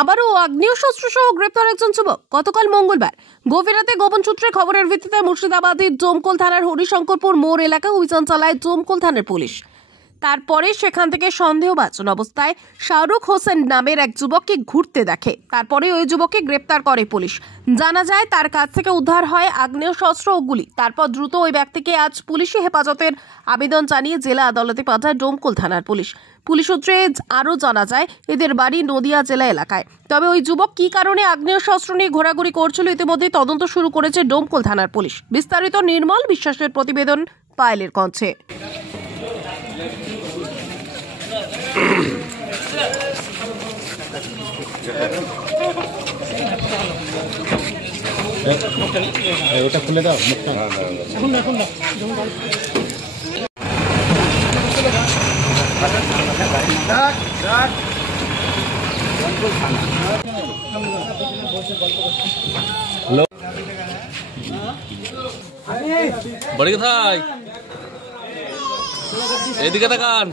আবারও আগ্নেয়াস্ত্র সহ গ্রেপ্তার একজন যুবক। গতকাল মঙ্গলবার গভীর রাতে গোপন সূত্রে খবরের ভিত্তিতে মুর্শিদাবাদের ডোমকল থানার হরিশঙ্করপুর মোড় এলাকায় অভিযান চালায় ডোমকল থানার পুলিশ। তারপরে সেখান থেকে সন্দেহভাজন অবস্থায় শাহরুখ হোসেন নামের এক যুবককে ঘুরতে দেখে। তারপরে ওই যুবককে গ্রেপ্তার করে পুলিশ। জানা যায় তার কাছ থেকে উদ্ধার হয় আগ্নেয়াস্ত্র ও গুলি। তারপর দ্রুত ওই ব্যক্তিকে আজ পুলিশি হেফাজতের আবেদন জানিয়ে জেলা আদালতে পাঠায় ডোমকল থানার পুলিশ। পুলিশ সূত্রে আরও জানা যায় এদের বাড়ি নদিয়া জেলা এলাকায়। তবে ওই যুবক কী কারণে আগ্নেয়াস্ত্র নিয়ে ঘোরাঘুরি করছিল ইতিমধ্যে তদন্ত শুরু করেছে ডোমকল থানার পুলিশ। বিস্তারিত নির্মল বিশ্বাসের প্রতিবেদন, পায়েলের কণ্ঠে। ওটা খুলে দাও মুখটা। হ্যালো, বাড়ি কোথায়? এদিকে তাকান।